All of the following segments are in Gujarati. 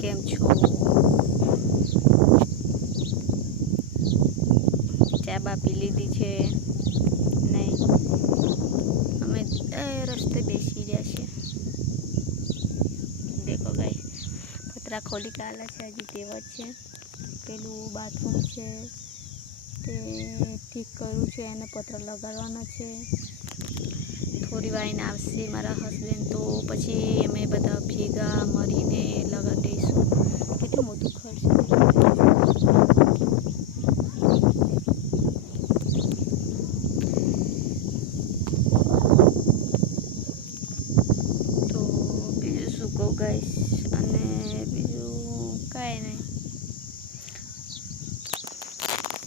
કેમ છો? ચા બા પી લીધી છે? નહીં, અમે રસ્તે બેસી રહ્યા છે. દેખો ગાઈ, પતરા ખોલી કાઢલા છે, હજી તેવા જ છે. પેલું બાથરૂમ છે તે ઠીક કર્યું છે, એને પતરા લગાડવાના છે. થોડી વાર એને આવશે મારા હસબન્ડ, તો પછી અમે બધા ભેગા મળીને લગાડી દઈશું. કેટલું મોટું ઘર છે. તો બીજું શું કહું ગાઈસ, અને બીજું કાંઈ નહીં.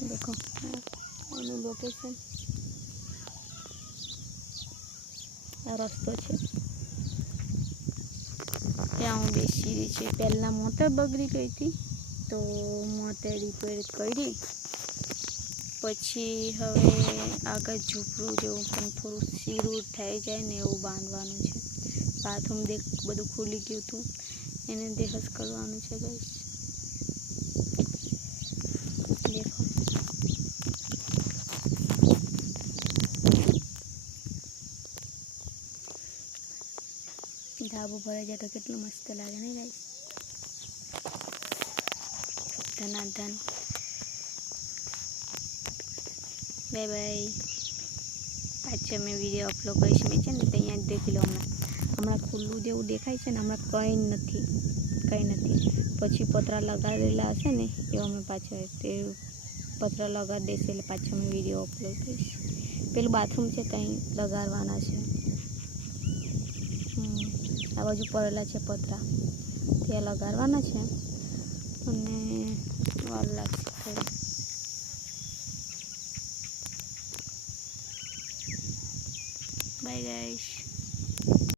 દેખો એનું લોકેશન, આ રસ્તો છે, ત્યાં હું બેસી રહી છે. પહેલાં મોટર બગડી ગઈ હતી, તો મોટર રિપેર કરી. પછી હવે આગળ ઝૂંપડું જેવું પણ થોડું સીરું થઈ જાય ને એવું બાંધવાનું છે. બાથરૂમ દેખ બધું ખુલી ગયું હતું, એને દેહસ કરવાનું છે ગાઈસ. દેખો ધાબુ ભરાઈ જાય તો કેટલું મસ્ત લાગે ને ગાઈસ. ધનાધન. Bye bye. પાછી અમે વિડીયો અપલોડ કરીશ. મેં છે ને ત્યાં જ દેખી લો. હમણાં ખુલ્લું જેવું દેખાય છે ને, હમણાં કંઈ નથી. પછી પતરા લગાડેલા હશે ને એવા અમે પાછા તે પતરા લગાડી દેશે એટલે પાછા અમે વિડીયો અપલોડ કરીશ. પેલું બાથરૂમ છે ત્યાં લગાડવાના છે. આ બાજુ પડેલા છે પતરા, ત્યાં લગાડવાના છે અને વાર લાગશે થોડી. Bye guys.